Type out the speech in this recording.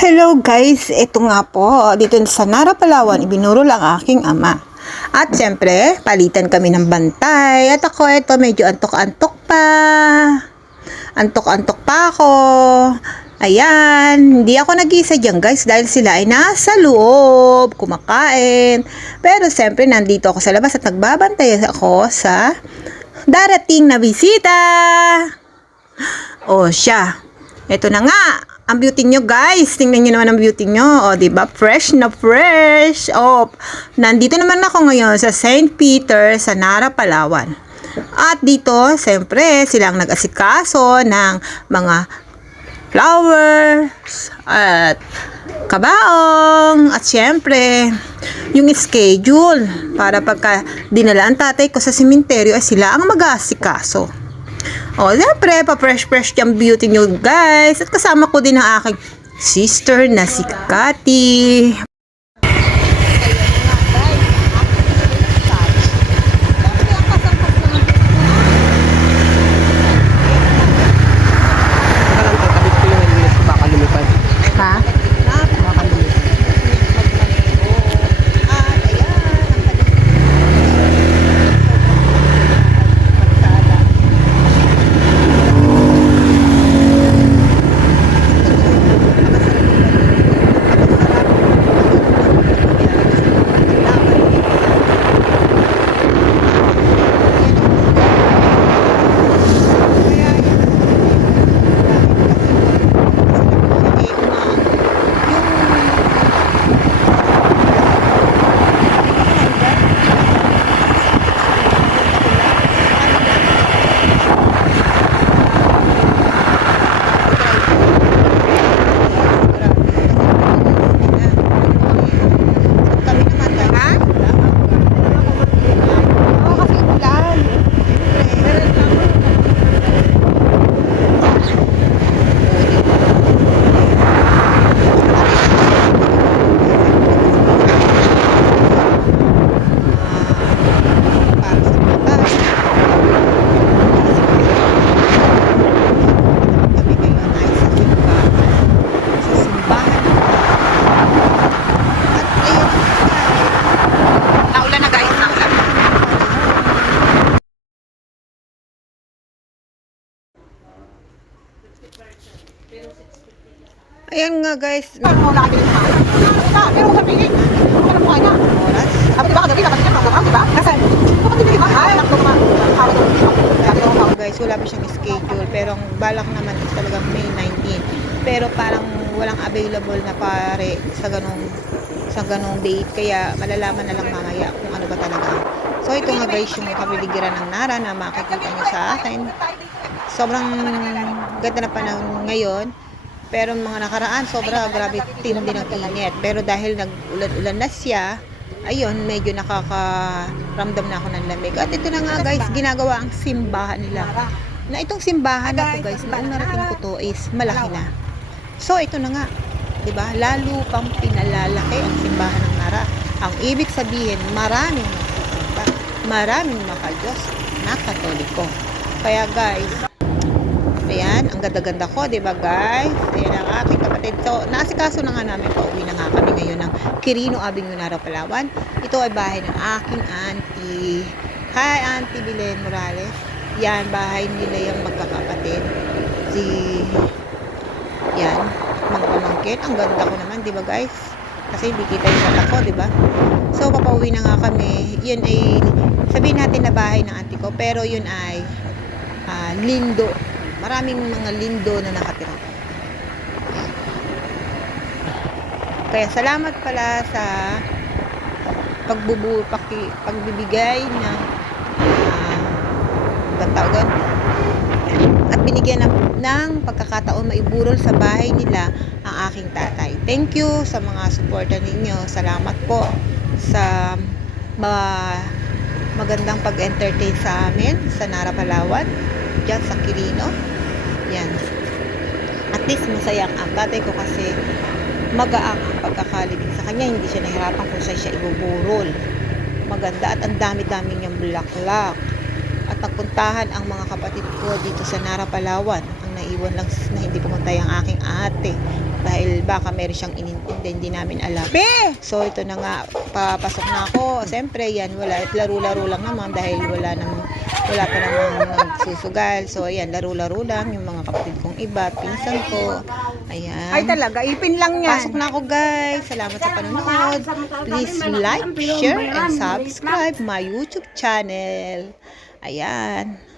Hello guys, ito nga po, dito sa Nara, Palawan, ibinuro lang aking ama. At syempre, palitan kami ng bantay. At ako, ito, medyo antok-antok pa. Antok-antok pa ako. Ayan, hindi ako nag-isa dyan guys dahil sila ay nasa loob, kumakain. Pero syempre, nandito ako sa labas at nagbabantay ako sa darating na bisita. O siya, ito na nga. Ang beauty nyo guys, tingnan nyo naman ang beauty nyo. O, diba? Fresh na fresh. O, nandito naman ako ngayon sa St. Peter sa Nara, Palawan. At dito, siyempre, silang nag-asikaso ng mga flowers at kabaong. At siyempre, yung schedule para pagka dinala ang tatay ko sa sementeryo ay sila ang mag-aasikaso. O, siyempre, pa-fresh-fresh yung beauty nyo, guys. At kasama ko din ang aking sister na si Kati. Ha? Ayan nga guys. Pero kung sa piling, ano po kanya? Oras. Sabi ba kagabi, dapat siya magkakaw, di ba? Kasi, kapatid na iba, ay, nakto naman. Guys, wala pa siyang schedule. Pero ang balak naman is talagang May 19. Pero parang walang available na pare sa ganong date. Kaya malalaman na lang mamaya kung ano ba talaga. So ito nga guys, yung kapiligiran ng Nara na makikita nyo sa akin. Sobrang ganda na panahon ngayon. Pero mga nakaraan, grabe tindi ng init. Pero dahil nag-ulan-ulan na siya, ayun, medyo nakakaramdam na ako ng lamig. At ito na nga guys, ginagawa ang simbahan nila. Na itong simbahan na to guys, noong narating ko to is malaki na. So ito na nga, 'di ba? Lalo pang pinalalaki ang simbahan ng Nara. Ang ibig sabihin, maraming nagsisimba, maraming makadiyos na Katoliko. Kaya guys, ayan, ang ganda-ganda ko, di ba guys? Ayan ang aking kapatid. So, naasikaso na nga namin, pauwi na nga kami ngayon ng Quirino Avenue, Nara, Palawan. Ito ay bahay ng aking auntie. Hi, Auntie Belen Morales. Yan, bahay nila yung magkakapatid. Yan, mga pamangkin. Ang ganda ko naman, di ba guys? Kasi hindi kita yung mata ko, di ba? So, papauwi na nga kami. Yun ay, sabihin natin na bahay ng auntie ko. Pero yun ay lindo. Maraming mga lindo na nakatira. Kaya salamat pala sa pagbibigay ng tawag at binigyan ng pagkakataon maiburol sa bahay nila ang aking tatay. Thank you sa mga suporta ninyo. Salamat po sa magandang pag-entertain sa amin sa Nara, Palawan, dyan sa Quirino. Yan. At least masaya ang tatay ko kasi magaang ang pagkakalibing sa kanya. Hindi siya nahirapan kung saan siya ibuburol. Maganda at ang dami-dami niyang bulaklak. At nagpuntahan ang mga kapatid ko dito sa Nara, Palawan. Ang naiwan lang na hindi pumunta yung aking ate dahil baka meron siyang inintindi, hindi namin alam. So ito na nga, papasok na ako. Siyempre yan, wala, laro-laro lang naman dahil wala pa namang nagsusugal. So ayan, laro-laro lang yung mga kapatid kong iba, pinsan ko. Ayan. Ay talaga, ipin lang yan. Pasok na ako guys. Salamat sa panonood. Please like, share, and subscribe my YouTube channel. Ayan.